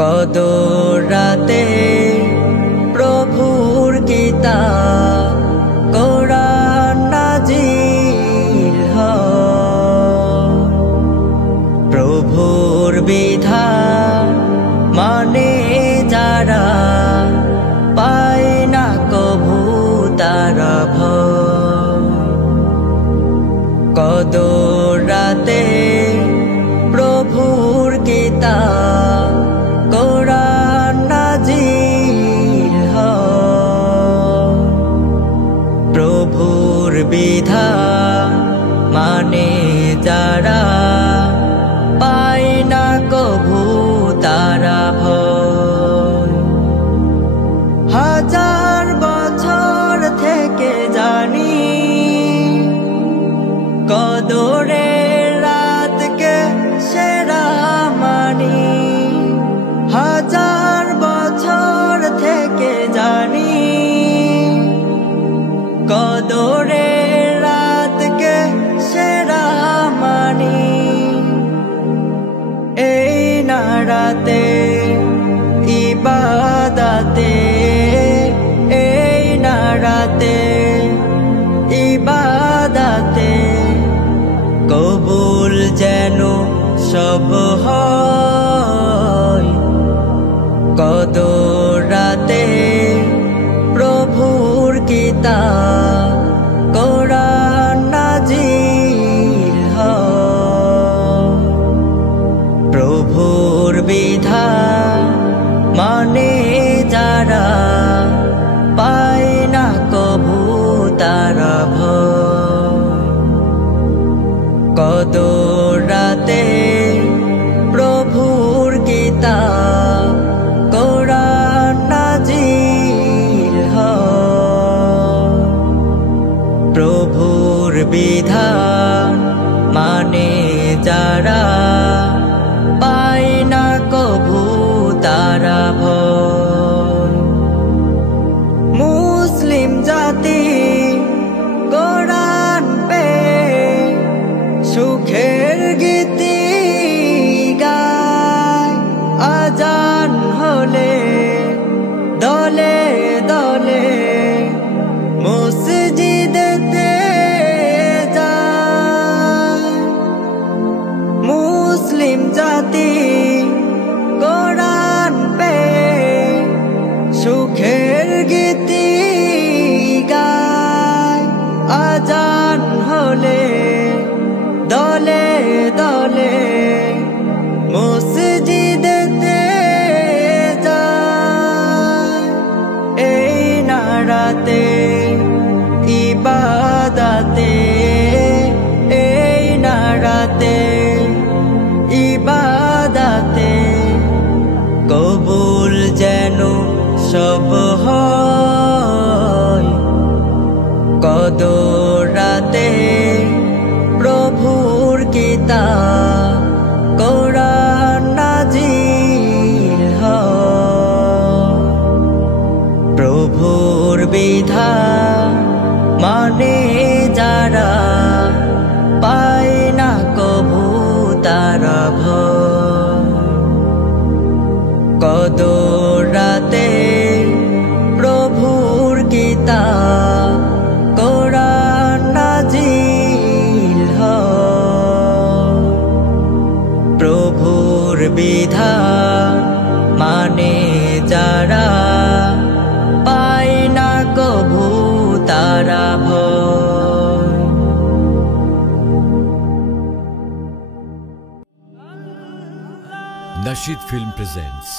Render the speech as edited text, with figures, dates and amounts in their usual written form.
কদর রাতে প্রভুর কিতাব কোরআন নাজিল হয়। প্রভুর বিধান মানে যারা পায় না কভু তারা ভয়। কদর রাতে প্রভুর কিতাব কোরআন নাজিল হয়। প্রভুর বিধান মানে যারা পায় না কভু তারা ভয়। হাজার বছর থেকে জানি কদরের রাতকে সেরা মানি। হাজার বছর থেকে জানি কদরের রাতকে সেরা মানি। এই না রাতে ইবাদতে, এই না রাতে ইবাদতে কবুল যেন সব হয়। কদর রাতে প্রভুর কিতাব কোরআন নাজিল হয়। প্রভুর বিধান মানে যারা পায় না কভু তারা ভয়। কদর রাতে প্রভুর কিতাব কোরআন নাজিল হয়। প্রভুর বিধান মানে যারা পায় না কভু তারা ভয়। মুসলিম জাতি কোরআন পে সুখের গীতি গায়। আজান হলে দলে দলে মসজিদেতে যায়। মুসলিম জাতি কোরআন পে সুখের গীতি গায়। আজান হলে দলে দলে মসজিদেতে যায়। এই না রাতে ইবাদতে, এই না রাতে ইবাদতে কবুল যেন সব হয়। কদর রাতে প্রভুর কিতাব কোরআন নাজিল হয়। প্রভুর বিধান মানে যারা পায় না কভু তারা ভয়। কদর রাতে প্রভুর কিতাব কোরআন নাজিল হয়। প্রভুর বিধান মানে যারা পায় না কভু তারা ভয়। Nasheed Film presents